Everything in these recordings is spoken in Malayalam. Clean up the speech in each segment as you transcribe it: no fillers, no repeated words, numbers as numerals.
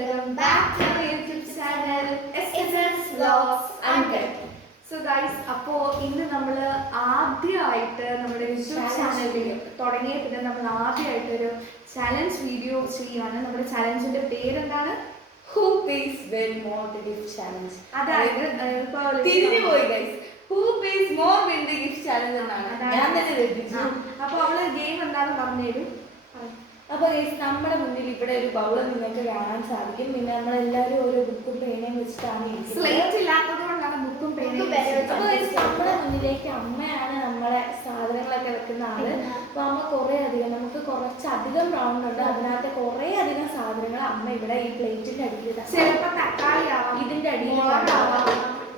welcome back to our YouTube channel SSS Vlogs Uncut. So guys, അപ്പോൾ ഇന്ന് നമ്മൾ ആദ്യമായിട്ട് നമ്മുടെ യൂട്യൂബ് ചാനലിൽ തുടങ്ങിയ പിന്നെ നമ്മൾ ആദ്യമായിട്ട് ഒരു ചാലഞ്ച് വീഡിയോ ചെയ്യുകയാണ്. നമ്മുടെ ചാലഞ്ചിന്റെ പേരെന്താണ്? Who pays well more the gift challenge. അതായത് തിരിഞ്ഞു പോയി guys. Who pays more when the gift challenge എന്നാണ് ഞാൻ തന്നെ ശ്രദ്ധിച്ചു. അപ്പോൾ അവള് ഗെയിം എന്താണെന്ന് പറഞ്ഞുതരും. അപ്പോൾ ഗൈസ് നമ്മുടെ മുന്നിൽ ഇവിടെ ഒരു ബൗൾ നിങ്ങൾക്ക് കാണാൻ സാധിക്കും. പിന്നെ നമ്മളെല്ലാവരും ഓരോ ബുക്കും പേനയും വെച്ചിട്ടാണ് സ്ലേറ്റ് ഇല്ലാത്തത് കൊണ്ടാണ് ബുക്കും പേനയും. അപ്പോൾ ഗൈസ് നമ്മുടെ മുന്നിലേക്ക് അമ്മയാണ് നമ്മളെ സാധനങ്ങളൊക്കെ വെക്കുന്ന ആള്. അപ്പോൾ അമ്മ കുറേ അധികം നമുക്ക് കുറച്ചധികം റൗണ്ട് ഉണ്ട്. അതിനകത്ത് കുറേ അധികം സാധനങ്ങൾ അമ്മ ഇവിടെ ഈ പ്ലേറ്റിന്റെ അടിയിൽ ചിലപ്പോൾ തക്കാളി ആവാം, ഇതിന്റെ അടിയിൽ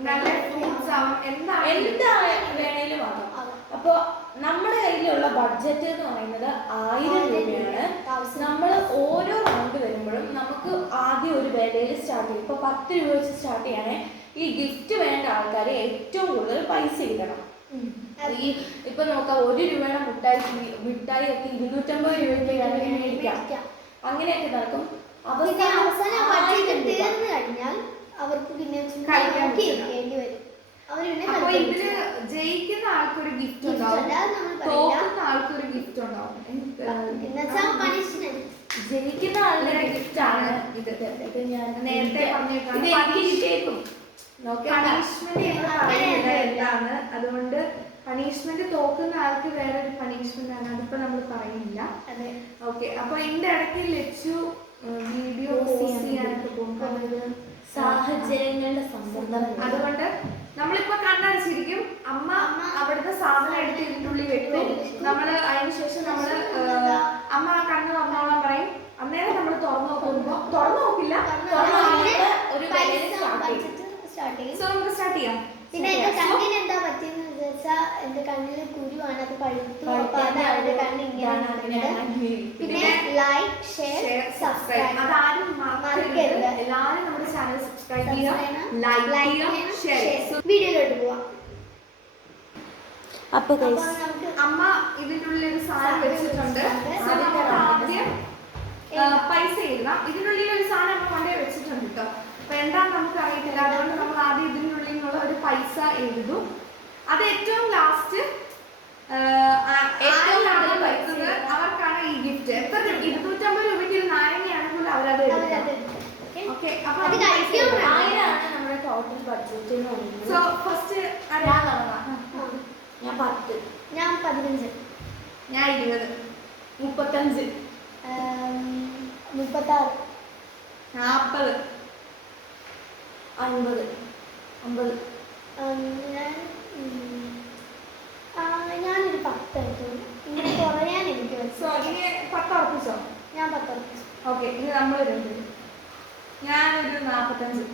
നല്ല ഫ്രൂട്ട്സ് ആവാം, എന്താ വേണേലും ആവാം. അപ്പോൾ നമ്മുടെ കയ്യിലുള്ള ബഡ്ജറ്റ് എന്ന് പറയുന്നത് 1000 രൂപയാണ്. നമ്മൾ ഓരോ റൗണ്ട് വരുമ്പോഴും നമുക്ക് ആദ്യം ഒരു വിലയിൽ സ്റ്റാർട്ട് ചെയ്യും. ഇപ്പോൾ 10 രൂപ വെച്ച് സ്റ്റാർട്ട് ചെയ്യണേ. ഈ ഗിഫ്റ്റ് വേണ്ട ആൾക്കാർ ഏറ്റവും കൂടുതൽ പൈസ ഇടണം. ഈ ഇപ്പൊ നോക്കാം, 1 രൂപയുടെ മിഠായി ഒക്കെ 250 രൂപയ്ക്ക് വേണമെങ്കിൽ മേടിക്കാം. അങ്ങനെയൊക്കെ നടക്കും. അവസാനം തീർന്നു കഴിഞ്ഞാൽ അവർക്ക് പിന്നെ കഴിക്കേണ്ടി വരും. അപ്പൊ ഇതില് ജയിക്കുന്ന ആൾക്കൊരു ഗിഫ്റ്റ് ഉണ്ടാവും, തോക്കുന്ന ആൾക്കൊരു ഗിഫ്റ്റ് ഉണ്ടാവും. ജയിക്കുന്ന ആളുടെ ഗിഫ്റ്റ് ആണ് ഇത്. ഞാൻ നേരത്തെ പറഞ്ഞേക്കാം എന്താണ്. അതുകൊണ്ട് പണിഷ്മെന്റ് തോക്കുന്ന ആൾക്ക് വേറെ ഒരു പണിഷ്മെന്റ് ആണ്. അതിപ്പോ നമ്മൾ പറയുന്നില്ല. ഓക്കെ, അപ്പൊ ഇതിന്റെ ഇടയ്ക്ക് ലച്ചു വീഡിയോ പോസ്റ്റ് ചെയ്യാനൊക്കെ പോകും. സാഹചര്യങ്ങളുടെ സമ്മർദ്ദം. അതുകൊണ്ട് നമ്മളിപ്പോ കണ്ണടച്ചിരിക്കും. അമ്മ അവിടുത്തെ സാധനം എടുത്ത് ഇതിൻ്റെ ഉള്ളിൽ വെക്കും. നമ്മള് അതിനുശേഷം നമ്മള് അമ്മ കണ്ണ് തുറന്നോളാൻ പറയും. അന്നേരം നമ്മൾ തുറന്നു നോക്കില്ല. സോ നമുക്ക് സ്റ്റാർട്ട് ചെയ്യാം. പിന്നെ എന്റെ കണ്ണിന് എന്താ പറ്റിയെന്ന് വെച്ചാൽ എന്റെ കണ്ണിന് കുരുവാണ്, അത് പഴുത്തു. അപ്പൊ അതാണ് എന്റെ കണ്ണ് ഇങ്ങനെ. പിന്നെ ലൈക്ക്, ഷെയർ, സബ്സ്ക്രൈബ് അതാരും മറക്കരുത്. എല്ലാവരും നമ്മുടെ ചാനൽ സബ്സ്ക്രൈബ് ചെയ്യുക, ലൈക്ക് ചെയ്യുക, ഷെയർ ചെയ്യുക. വീഡിയോയിലോട്ട് പോവാം. അപ്പൊ അമ്മ ഇതിൻ്റെ ഉള്ളിൽ ഒരു സാധനം വെച്ചിട്ടുണ്ട്. ആദ്യം പൈസ എഴുതാം. ഇതിനുള്ളിൽ ഒരു സാധനം അമ്മ കൊണ്ടേ വെച്ചിട്ടുണ്ട് കേട്ടോ. അപ്പൊ എന്താന്ന് നമുക്ക് അറിയത്തില്ല. അതുകൊണ്ട് നമ്മൾ ആദ്യം ഇതിനുള്ളിൽ നിന്നുള്ള ഒരു പൈസ എഴുതും. അത് ഏറ്റവും ലാസ്റ്റ് അവർക്കാണ് ഈ ഗിഫ്റ്റ്. എത്ര 250 രൂപയ്ക്ക് ഒരു നാരങ്ങയാണെങ്കിൽ അവരത് എടുക്കും. ഓക്കെ, അപ്പൊ 1000 നമ്മുടെ ടോട്ടൽ ബഡ്ജറ്റ്. സോ ഫസ്റ്റ് ഞാൻ 10, ഞാൻ 15, ഞാൻ 20, 35, 36, 40, 50, 50. ഞാനൊരു 10 എടുത്തു. ഇങ്ങനെ കുറയാൻ എനിക്ക് സോ ഇനി 10 ഉറപ്പിച്ചോ? ഞാൻ 10 ഉറപ്പിച്ചു. ഓക്കെ, ഇനി നമ്മൾ ഞാനൊരു 45,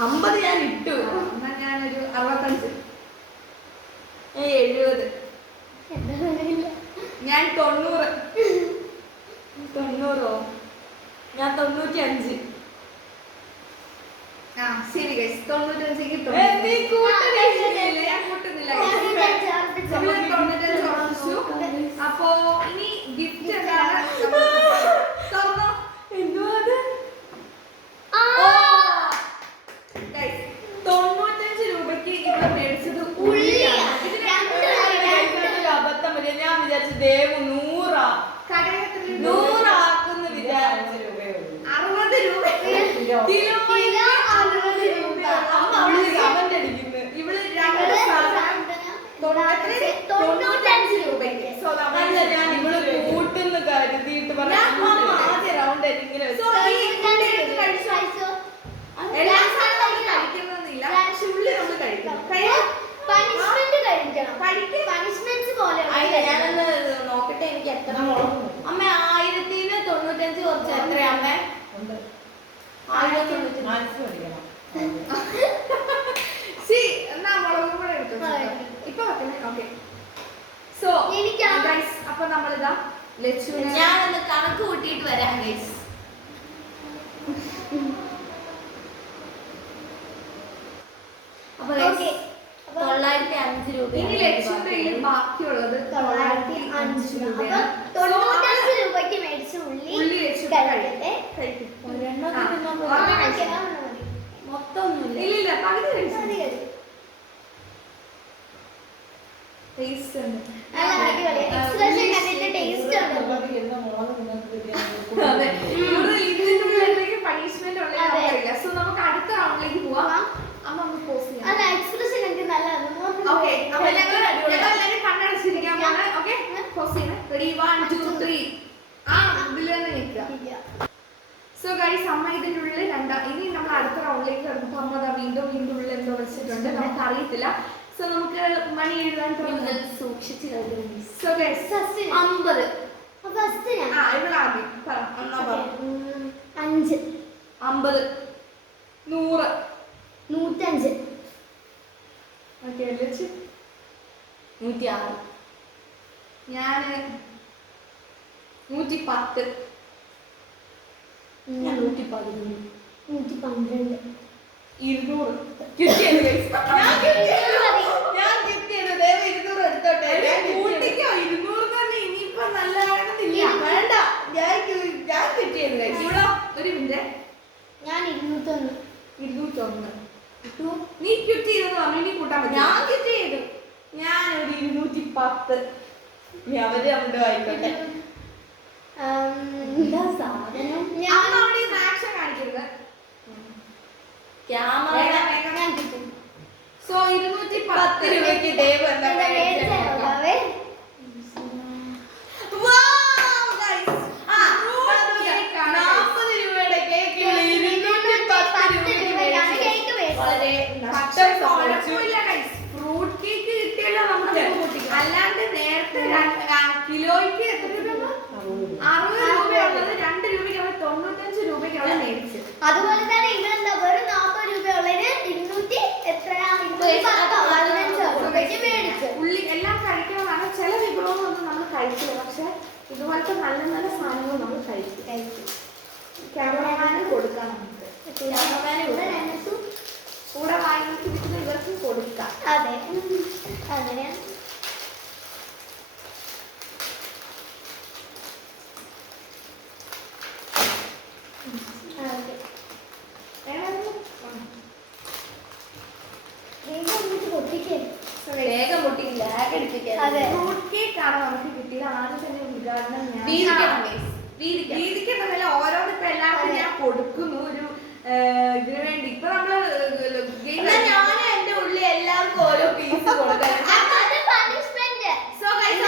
50 ഞാൻ ഇട്ടു. എന്നാ ഞാനൊരു 65, 70, ഞാൻ 90, 90. ഞാൻ 95. ശരി ഗൈസ്, 95 കിട്ടും. നീ കൂട്ടുന്നില്ല. ഞാൻ കൂട്ടുന്നില്ല. 95 ഉറപ്പിച്ചു. അപ്പോ ഇനി ഗിഫ്റ്റ് എന്താണ്? തുറന്നോ. എന്തോ അത് 95 രൂപയ്ക്ക് ഇവർ മേടിച്ചത് ഉള്ളിയാണ്. അബദ്ധം പറ്റിയ. ഞാൻ വിചാരിച്ചു ദേവ് 100 100 വിചാരിച്ച രൂപയേ ഉള്ളൂ. 60 രൂപ കിലോ. 60 രൂപ. കമന്റ് അടിക്കുന്നു. ഇവള് 2 സാധനം 95 രൂപയ്ക്ക്. സോ അല്ല, ഞാൻ ഇവള് കൂട്ടുന്ന കരുതിയിട്ട് പറഞ്ഞു. ആദ്യ റൗണ്ട് ഇങ്ങനെ എല്ലാ സാധനവും നമ്മൾ കഴിക്കുന്നൊന്നുമില്ല. പക്ഷെ ഉള്ളി നമ്മൾ കഴിക്കണം. ഞാനൊന്ന് നോക്കട്ടെ എനിക്ക് എത്ര മുളക്. അമ്മ 1095 കുറച്ച് എത്രയാ അമ്മ? 1095. എന്നാ മുളകും കൂടെ എടുത്തു ഇപ്പൊ വെക്കണേ. ഓക്കെ, സോ അപ്പൊ നമ്മളിതാ ലച്ചുവിനെ ഞാനൊന്ന് കണക്ക് കൂട്ടിയിട്ട് വരാം ഗൈസ്. അപ്പൊ 905 രൂപ. ഇനി ലച്ചുവിന്റെ കയ്യിൽ ബാക്കിയുള്ളത് 905 രൂപയാണ്. 95 രൂപയ്ക്ക് മേടിച്ച ഉള്ളി ലച്ചു കഴിക്കും. ഇല്ല പകുതി കഴിച്ചു. മതി മതി. ടേസ്റ്റ് ഉണ്ട്. നല്ല അടിപൊളി. എക്സ്പ്രഷൻ കണ്ടിട്ട് ടേസ്റ്റ് ഉണ്ട്. അതെ. കൂടുതൽ ഇതിനുള്ള എന്തെങ്കിലും പണിഷ്മെന്റ് ഉണ്ടെങ്കിൽ നമുക്കറിയില്ല. സോ നമുക്ക് അടുത്ത റൗണ്ടിലേക്ക് പോവാം. അമ്മ നമുക്ക് പോസ് ചെയ്യാം. അല്ല എക്സ്പ്രഷൻ എനിക്ക് നല്ലതാണ്. ഓക്കെ അപ്പോൾ ഞങ്ങൾ എല്ലാവരും കണ്ണടച്ചിരിക്കാൻ പോവാണ്. ഓക്കെ പോസ് ചെയ്യണം. റെഡി 1 2 3 ആ ഇതിൽ തന്നെ നിൽക്കുക. സോ ഗൈസ് അമ്മ ഇതിൻ്റെ ഉള്ളിൽ ഇനി നമ്മൾ അടുത്ത റൗണ്ടിലേക്ക് കിടക്കുമ്പോൾ അമ്മ അതാ വീണ്ടും ഉള്ളിൽ എന്തോ വെച്ചിട്ടുണ്ട്, നമുക്ക് അറിയത്തില്ല. സോ നമുക്ക് മണി എഴുതാൻ സൂക്ഷിച്ച് കളിക്കണം. So guys 50. ഫസ്റ്റ് ഞാൻ ഇവിടെ ആദ്യം പറ. 5 50 100 105 ഓക്കെ വെച്ച് 106 ഞാൻ 110 ഞാൻ 111 112 200 കിട്ടിയത് ഗൈസ്. ഞാൻ കിട്ടിയത് ദയവ് 200 എടുത്തോട്ടെ. കൂട്ടിക്കോ 200 തന്നെ ഇനിയിപ്പോ നല്ല വേണമെന്നില്ല. വേണ്ട ഞാൻ കിട്ടിയത് ഇവിടെ ഒരു മിനിറ്റ്. ഞാൻ 201 201 നീ ക്വിറ്റ് ചെയ്തെന്ന് പറഞ്ഞു. ഇനി കൂട്ടാൻ പറ്റും. ഞാൻ കിറ്റ് ചെയ്തു. ഞാൻ ഒരു 210. അവര് അവിടെ ആയിക്കോട്ടെ. എന്താ സാധനം? അമ്മ അവിടെ ഇരുന്ന് ആക്ഷൻ കാണിക്കരുത്. ക്യാമറ ഞാൻ കിട്ടും. സോ 210 രൂപയ്ക്ക് ദേവ് എന്താ എന്താ മേടിച്ചോ? Wow, guys. 40 രൂപയുടെ കേക്ക് 210 രൂപയ്ക്കാണ് കേക്ക് മേടിച്ചത്. വളരെ പക്ഷേ കുഴപ്പമില്ല guys. ഫ്രൂട്ട് കേക്ക് കിട്ടിയല്ലോ നമുക്ക്. അല്ലാണ്ട് നേരത്തെ കിലോയ്ക്ക് എത്ര രൂപ? 60 രൂപയുള്ളത് 2 രൂപയ്ക്ക് അവിടെ 95 രൂപയ്ക്ക് അവിടെ മേടിച്ചു. അതുപോലെ തന്നെ ഇതെന്താ വെറും 40 രൂപയുള്ളതിന് 200 എത്രയാ? 215 രൂപയ്ക്ക് മേടിച്ചു. ഉള്ളി എല്ലാം കഴിക്കണമെന്നാണ്. ചില വിഭവങ്ങളൊന്നും നമ്മൾ കഴിക്കില്ല, പക്ഷെ ഇതുപോലത്തെ നല്ല നല്ല സാധനങ്ങൾ നമ്മൾ കഴിക്കും. ക്യാമറമാന് കൊടുക്കാം നമുക്ക്. കൂടെ വാങ്ങിച്ച് വിൽക്കുന്ന ഇവർക്ക് കൊടുക്കാം. അതെ അങ്ങനെയാണ്. വേഗം പൊട്ടി ലാഗ് അടിപ്പിക്കാൻ. അതെ. ഫ്രൂട്ട് കേക്ക് ആണ് നമുക്ക് കിട്ടിയത്. ആദ്യം തന്നെ ഉദ്ഘാടനം ഞാൻ വീതിക്കുന്നില്ല. ഓരോന്ന് ഇപ്പൊ എല്ലാവർക്കും ഞാൻ കൊടുക്കുന്നു ഒരു ഇതിനു വേണ്ടി. ഇപ്പൊ നമ്മള് ഞാൻ എന്റെ ഉള്ളിൽ എല്ലാവർക്കും ഓരോ പീസ് കൊടുക്കാൻ. So guys,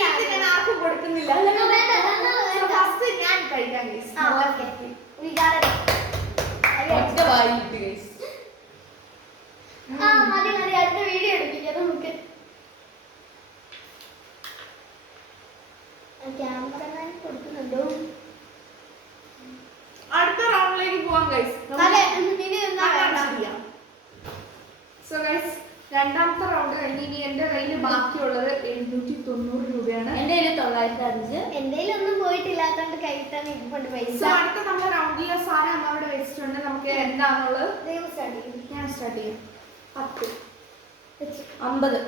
ഞാൻ ആർക്കും കൊടുക്കുന്നില്ല. ഫസ്റ്റ് ഞാൻ കഴിക്കാൻ guys. ഒറ്റ വായിട്ട് ഗൈസ്. മതി മതി അടുത്ത വീഡിയോ എടുപ്പിക്കാം നമുക്ക്. ക്യാമറമാൻ കൊടുക്കുന്നുണ്ടോ? അടുത്ത റൗണ്ടിലേക്ക് പോവാം guys. അതെ ഇനി എന്താ വേണ്ട. സോ ഗൈസ് രണ്ടാമത്തെ റൗണ്ട് കഴിഞ്ഞ് ഇനി എന്റെ കയ്യിൽ ബാക്കിയുള്ളത് 790 രൂപയാണ്. എന്റെ കയ്യിൽ 905. എന്റെ ഒന്നും പോയിട്ടില്ലാത്തോണ്ട് കൈത്താണ് ഇപ്പോണ്ട് പൈസ. സോ അടുത്ത നമ്മുടെ റൗണ്ടിലെ സാധനം അമ്മ അവിടെ വെച്ചിട്ടുണ്ട്. നമുക്ക് എന്താണുള്ളത്? ദൈവം സ്റ്റാർട്ട് ചെയ്യും. ഞാൻ സ്റ്റാർട്ട് ചെയ്യാം. 10 50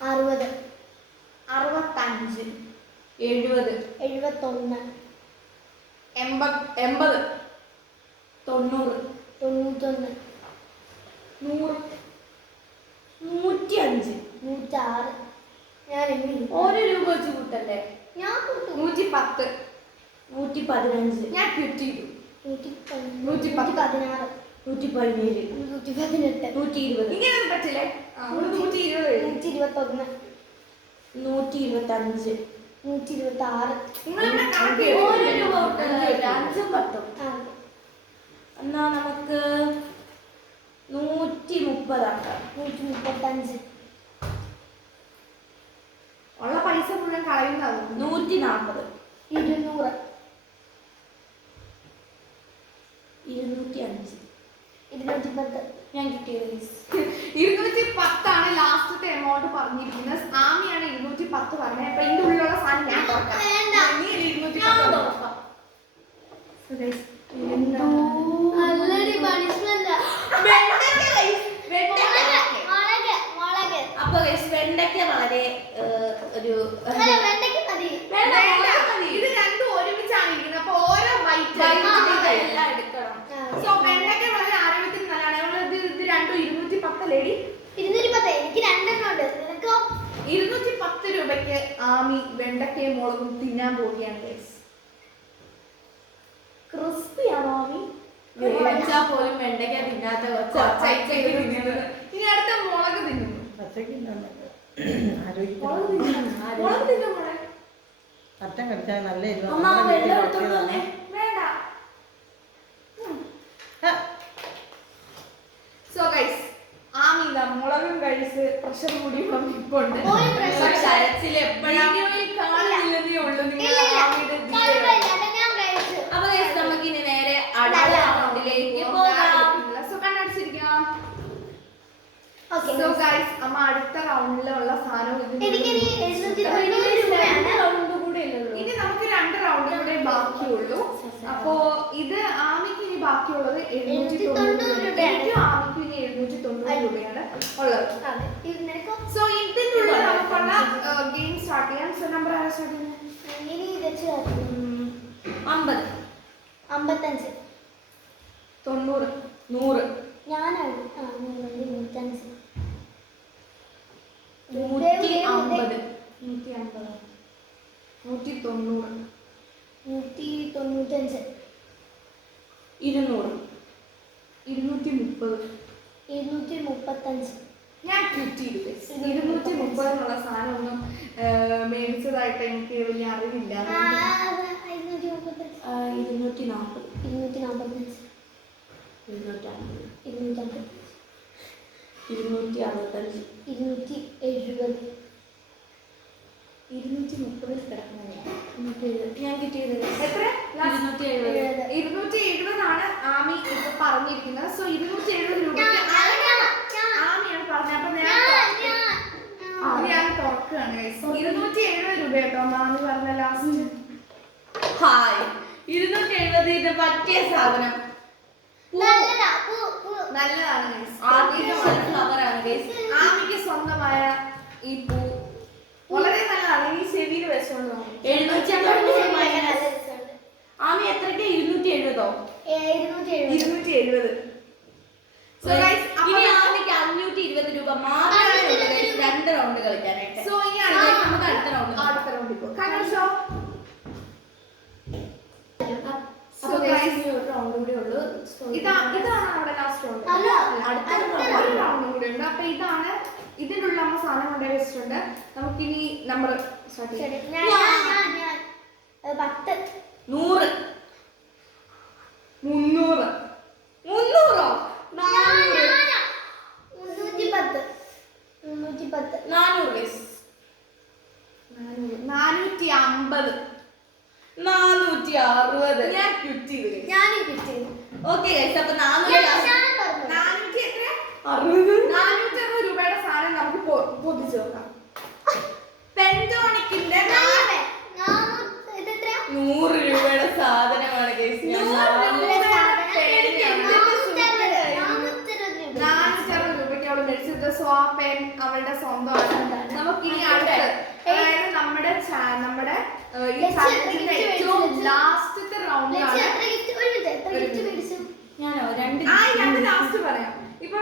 60 65 70 71 80 90 91 100 105. 106 ഞാൻ എങ്ങനെ ഒരു രൂപ വെച്ച് കൂട്ടല്ലേ? ഞാൻ കൊടുത്തു. 110 115. ഞാൻ ക്വിറ്റ് ചെയ്തു. 116 117 118 120 ഇങ്ങനെയൊന്നും പറ്റില്ലേ? 120 121 125. 126 നിങ്ങളിവിടെ കണക്ക് ഒരു രൂപ കൂട്ടല്ലേ? 5ഉം 10ഉം. എന്നാ നമുക്ക് 130 ആക്കാം. 135 ഉള്ള പൈസ മുഴുവൻ കളയുന്നതാണ്. 140 200 205. 210 ഞാൻ കിട്ടിയത് 210 ആണ് ലാസ്റ്റത്തെ എമൗണ്ട് പറഞ്ഞിരിക്കുന്നത്. ആമിയാണ് 210 പറഞ്ഞത്. അപ്പൊ ഇതിന്റെ ഉള്ളിലുള്ള സാധനം ഞാൻ തുറക്കാം. വേണ്ട. നീ 210 ഞാൻ തുറക്കാം. തുറക്കാം. So guys, already punishment അപ്പൊ വെണ്ടയ്ക്ക വളരെ ഒരു അല്ല വെണ്ടയ്ക്ക് മതി. വേണ്ട, ഇത് രണ്ടും ഒരുമിച്ചാണ് ഇരിക്കുന്നത്. അപ്പൊ ഓരോ വൈറ്റ് എല്ലാം എടുക്കണം. സോ വെണ്ടയ്ക്ക വളരെ ആരോഗ്യത്തിന് നല്ലതാണ്. ഇത് മുളകും തിന്നാൻ പോവുകയാണ് ഗൈസ്. ക്രിസ്പി ആണോ ആമി? വെച്ചാൽ പോലും വെണ്ടയ്ക്ക തിന്നാത്ത ഇനി അടുത്ത മുളക് തിന്നുന്നു. മുളക് തിന്നും മോളെ. അറ്റം കടിച്ചാൽ നല്ല അമ്മ വെള്ളം എടുത്തോണ്ട് വന്നേ. വേണ്ട. സോ ഗൈസ് ആമി ഇതാ മുളകും കഴിച്ച് പ്രഷർ കൂടി ഇപ്പോണ്ട്. ഒരു pressure ഇല്ല. കരച്ചിൽ എപ്പോഴാണ് വീഡിയോയിൽ കാണുന്നില്ലെന്നേ ഉള്ളൂ നിങ്ങൾ ഇല്ല. ആമിയുടെ കുഴപ്പമില്ല, അത് ഞാൻ കഴിച്ചു. അപ്പൊ guys, നമുക്ക് ഇനി നേരെ അടുത്ത റൗണ്ടിലേക്ക് പോകാം. സോ കണ്ണടച്ചിരിക്കാം. Okay, so guys. ഗൈസ് അമ്മ അടുത്ത റൗണ്ടിലുള്ള സാധനം എനിക്കിനി 790 രൂപയാണ്. റൗണ്ട് കൂടെ ഇല്ലല്ലോ. ഇനി നമുക്ക് 2 റൗണ്ട് കൂടെ ബാക്കിയുള്ളൂ. അപ്പോ ഇത് ആമിക്ക് ഇനി ബാക്കിയുള്ളത് 790 രൂപ. എനിക്കും ആമിക്കും ഇനി 790 രൂപയാണ് ഉള്ളത്. അതെ. ഇത് നിനക്കോ? സോ ഇതിനുള്ള നമുക്കുള്ള ഗെയിം സ്റ്റാർട്ട് ചെയ്യാം. സോ നമ്പർ ആരാ സ്റ്റാർട്ട് ചെയ്യുന്നത്? ഇനി വെച്ച് കാട്ടും. 50 55. 90 100 ഞാനാണ്. 105. 150 150 190 195. 200 230. 235. ഞാൻ ക്വിറ്റ് ചെയ്തു. 230 എന്നുള്ള സാധനം ഒന്നും മേടിച്ചതായിട്ട് എനിക്ക് വലിയ അറിവില്ല. 235. 240 245. 250 250. 265 270. 230 കിടക്കുന്നത് ഞാൻ കിട്ടിയത് എത്ര? 270. 270 ആണ് ആമി ഇപ്പൊ പറഞ്ഞിരിക്കുന്നത്. സോ 270 രൂപയ്ക്ക് ആമിയാണ് പറഞ്ഞത്. അപ്പൊ ഞാൻ തുറക്കുകയാണ് guys. 270 രൂപ കേട്ടോ ആമി പറഞ്ഞ ലാസ്റ്റ്. ഹായ് 270 പറ്റിയ സാധനം നല്ലതാണ് guys. ആർട്ടിഫിഷ്യൽ ഫ്ലവർ ആണ് guys. ആമിക്ക് സ്വന്തമായ ഈ പൂ വളരെ നല്ലതാണ്. ഈ ചെവിയിൽ വെച്ചോണ്ട് 750 ആമി എത്രയ്ക്ക്? 270. 270. സോ ഗൈസ് ഇനി ആമിക്ക് 520 രൂപ മാത്രമേ ഉള്ളൂ guys 2 റൗണ്ട് കളിക്കാനായിട്ട്. സോ ഇനി നമുക്ക് അടുത്ത റൗണ്ട് അടുത്ത റൗണ്ടിൽ പോകും. കാരണം സോ സോ ഗൈസ് ഒരു റൗണ്ട് കൂടി ഉള്ളൂ. ഇതാണ് നമ്മുടെ ലാസ്റ്റ് റൗണ്ട്. അല്ല, അടുത്ത ഒരു റൗണ്ട് കൂടി ഉണ്ട്. അപ്പൊ ഇതാണ് ഇതിനുള്ള നമ്മൾ സാധനം കൊണ്ടുപോയി വെച്ചിട്ടുണ്ട്. നമുക്കിനി നമ്പർ സ്റ്റാർട്ട് ചെയ്യാം. 10. 100 300 300 310. 400 guys. 450. 460. ഞാൻ ക്വിറ്റ് ചെയ്തു guys. ഞാനും കിട്ടും. ഓക്കെ ഗൈസ്, അപ്പൊ 400 400 എത്ര? 60 460 രൂപയുടെ സാധനം നമുക്ക് പൊതിച്ചു നോക്കാം. പെൻറ്റോണിക്കിന്റെ 100 രൂപയുടെ സാധനമാണ് ഗൈസ്. ഞാൻ 460 രൂപയ്ക്ക് അവള് മേടിച്ചത്. സോ ആ പെൻ അവളുടെ സ്വന്തമാണ്. നമുക്ക് ഇനി അടുത്ത് അതായത് നമ്മുടെ ഈ ചാനലിന്റെ ഏറ്റവും ലാസ്റ്റത്തെ റൗണ്ടിലാണ്. ഞാനോ 2 ഞാൻ ലാസ്റ്റ് പറയാം. ഇപ്പൊ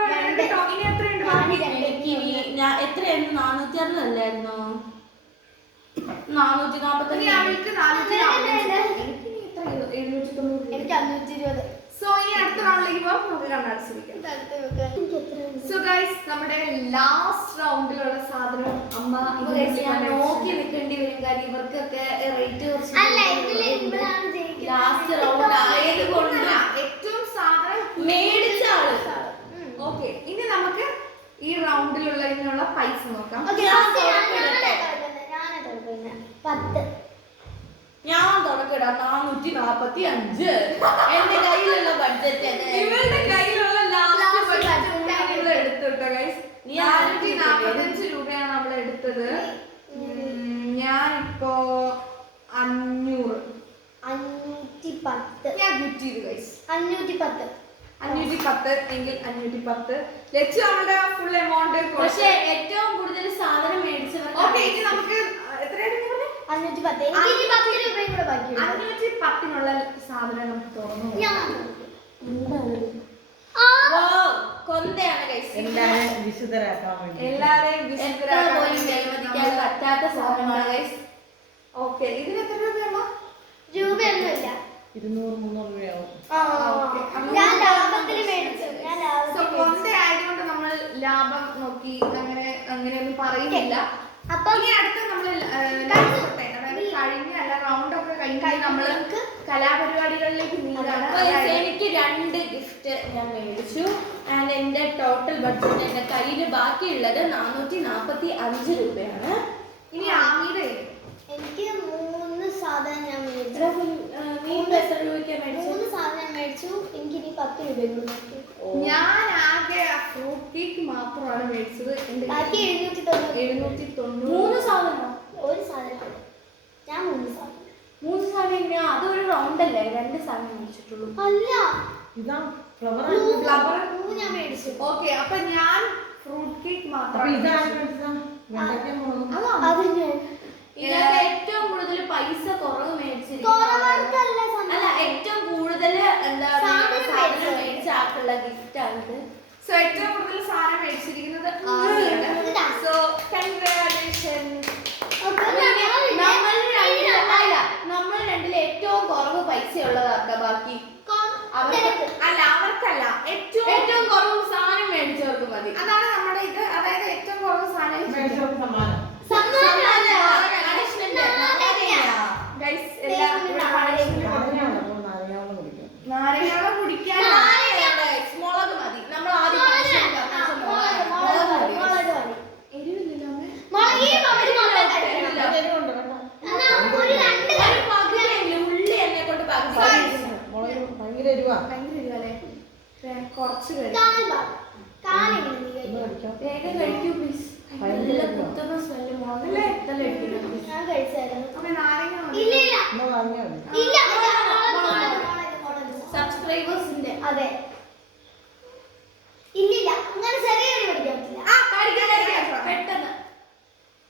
ഇനി എത്രയുണ്ട്? എനിക്ക് ഞാൻ എത്രയായിരുന്നു? 460 അല്ലായിരുന്നോ? 440. ഇനി അവൾക്ക് 450. എനിക്ക് ഇനി എത്ര? 790. എനിക്ക് 520. സോ ഇനി അടുത്ത റൗണ്ടിലേക്ക് പോകാം. നമുക്ക് കണ്ണടച്ചിരിക്കാം. സോ ഗൈസ് നമ്മുടെ ലാസ്റ്റ് റൗണ്ടിലുള്ള സാധനം അമ്മ ഞാൻ നോക്കി നിൽക്കേണ്ടി വരും, കാര്യം ഇവർക്കൊക്കെ റേറ്റ് ലാസ്റ്റ് റൗണ്ട് ആയതുകൊണ്ട് ഏറ്റവും സാധനം മേടിച്ച ആള്. ഓക്കെ ഇനി നമുക്ക് ഈ റൗണ്ടിലുള്ള ഇതിനുള്ള പൈസ നോക്കാം. ഞാൻ തുടക്കിടാം 445. എന്റെ കയ്യിലുള്ള ബഡ്ജറ്റ് ഇവരുടെ കയ്യിലുള്ള ലാസ്റ്റ് ബഡ്ജറ്റ് എടുത്തിട്ടോ ഗൈസ്. 445 രൂപയാണ് നമ്മൾ എടുത്തത്. ഞാനിപ്പോ 500 ഞാൻ ക്വിറ്റ് ചെയ്തു ഗൈസ്. 510. 510 എങ്കിൽ 510. ലച്ചു നമ്മുടെ ഫുൾ എമൗണ്ട്. പക്ഷെ ഏറ്റവും കൂടുതൽ സാധനം മേടിച്ചവർ. ഓക്കെ ഇനി നമുക്ക് എത്രയായിരുന്നു? 510. എനിക്ക് 10 രൂപയും കൂടെ ബാക്കിയുണ്ട്. 510നുള്ള സാധനം നമുക്ക് തുറന്നു. കൊന്തയാണ് ഗൈസ്. എല്ലാവരും വിശുദ്ധരാക്കാൻ വേണ്ടി. എല്ലാരെയും എത്ര പോലും വിലമതിക്കാൻ പറ്റാത്ത സാധനമാണ് ഗൈസ്. ഓക്കെ 200-300 രൂപയാവും. ഞാൻ ലാഭത്തിൽ മേടിച്ചു. ഞാൻ സോ ലാഭത്തിൽ കൊന്ത ആയതുകൊണ്ട് നമ്മൾ ലാഭം നോക്കി അങ്ങനെയൊന്നും പറയുന്നില്ല. അപ്പൊ ഇനി അടുത്ത നമ്മൾ അതായത് കഴിഞ്ഞ റൗണ്ട് ഒക്കെ കഴിഞ്ഞ് നമ്മൾ കലാപരിപാടികളിലേക്ക് നീങ്ങാണ്. എനിക്ക് 2 ഗിഫ്റ്റ് ഞാൻ മേടിച്ചു. ആൻഡ് എൻ്റെ ടോട്ടൽ ബഡ്ജറ്റ് എൻ്റെ കയ്യിൽ ബാക്കിയുള്ളത് 445 രൂപയാണ്. ഇനി ആമിയുടെ എനിക്ക് 3 സാധനം ഞാൻ മേടിച്ചു. നീ എത്ര രൂപയ്ക്കാണ് മേടിച്ചത്? 3 സാധനം മേടിച്ചു. എനിക്ക് ഇനി 10 രൂപയും കൂടി മേടിച്ചു. ഞാൻ ആകെ ഫ്രൂട്ട് കേക്ക് മാത്രമാണ് മേടിച്ചത്. ബാക്കി 790. 3 സാധനമോ? ഒരു സാധനം ഞാൻ 3 സാധനം. 3 സാധനം എങ്ങനെയാ? അതൊരു റൗണ്ട് അല്ലേ? 2 സാധനം മേടിച്ചിട്ടുള്ളൂ. അല്ല, ഇതാ ഫ്ലവർ. ബ്ലൂ ഞാൻ മേടിച്ചു. ഓക്കെ, അപ്പൊ ഞാൻ ഫ്രൂട്ട് കേക്ക് അപ്പൊ മാത്രമാണ് ഇതാണ് മേടിച്ചത്. വെണ്ടയ്ക്ക മുളകും. അത് ഞാൻ ഇതിനകത്ത് ഏറ്റവും കൂടുതൽ പൈസ കുറവ് മേടിച്ചിരിക്കുന്നത് കുറവല്ല അല്ല, ഏറ്റവും കൂടുതൽ എന്താ സാധനം സാധനം മേടിച്ച ആൾക്കുള്ള ഗിഫ്റ്റ് ആണിത്. സോ ഏറ്റവും കൂടുതൽ സാധനം മേടിച്ചിരിക്കുന്നത് ആമിയാണ്. So congratulations. നമ്മൾ രണ്ടിൽ ഏറ്റവും കുറവ് പൈസ ഉള്ളതാക്ക ബാക്കി അവർക്കല്ല, ഏറ്റവും കുറവ് സാധനം മേടിച്ചവർക്ക് മതി. അതാണ് നമ്മുടെ ഇത്. അതായത് ഏറ്റവും കുറവ് സാധനം മേടിച്ചവർക്ക് സമ്മാനം. ഗൈസ് എല്ലാം നാരങ്ങയാണ്. അപ്പോൾ നാരങ്ങാവെള്ളം കുടിക്കും. നാരങ്ങ കുടിക്കാൻ മുളക് മതി. നമ്മൾ ആദ്യം എരിവില്ലല്ലോ അമ്മേ. എരിവുണ്ട് കേട്ടോ. ഉള്ളി എന്നെ കൊണ്ട് മുളക് ഭയങ്കര എരിവാ. ഭയങ്കര എരിവല്ലേ? കുറച്ച് കഴിക്കും. ഒന്ന് കഴിക്കാം. വേഗം കഴിക്കൂ പ്ലീസ്. നല്ല കുത്തുന്ന സ്മെല്ല് മുളകല്ലേ ഞാൻ കഴിച്ചായിരുന്നു. അപ്പൊ നാരങ്ങ ഇല്ല ഇല്ല ഒന്ന് വാങ്ങിയാൽ മതി. ഇല്ല സബ്സ്ക്രൈബേഴ്സിന്റെ അതെ ഇല്ലില്ല അങ്ങനെ ചെറിയൊരു പഠിക്കാൻ പറ്റില്ല. പെട്ടെന്ന്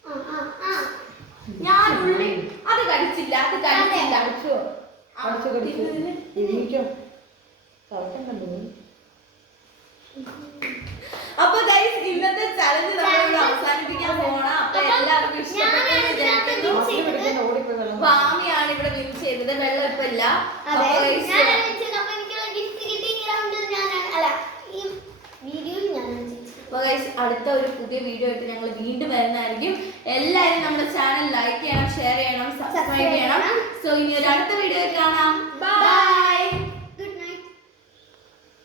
ആ ആ ആ ഞാൻ ഉള്ളി അത് കഴിച്ചില്ല, അത് കഴിച്ചില്ല. കഴിച്ചോ? കഴിച്ചു കഴിച്ചു. എനിക്കോ കഴിക്കണ്ടോ? അപ്പൊ ഗൈസ്, ഇന്നത്തെ ചലഞ്ച് നമ്മൾ അവസാനിപ്പിക്കാൻ പോണം. അപ്പൊ എല്ലാവർക്കും ഇഷ്ടപ്പെട്ടു. ഓടിപ്പോയി വെള്ളം. വാമിയാണ് ഇവിടെ വിൻ ചെയ്തത്. വെള്ളം ഇപ്പൊ ഇല്ല. അതെ അപ്പൊ guys, ഞാൻ എനിക്കുള്ള ഗിഫ്റ്റ് കിട്ടി. ഈ റൗണ്ടിൽ ഞാൻ അല്ല ഈ വീഡിയോയിൽ ഞാൻ അപ്പൊ guys, അടുത്ത ഒരു പുതിയ വീഡിയോ ആയിട്ട് ഞങ്ങൾ വീണ്ടും വരുന്നതായിരിക്കും. എല്ലാവരും നമ്മുടെ ചാനൽ ലൈക്ക് ചെയ്യണം, ഷെയർ ചെയ്യണം, സബ്സ്ക്രൈബ് ചെയ്യണം. സോ ഇനി ഒരു അടുത്ത വീഡിയോ കാണാം. ബൈ.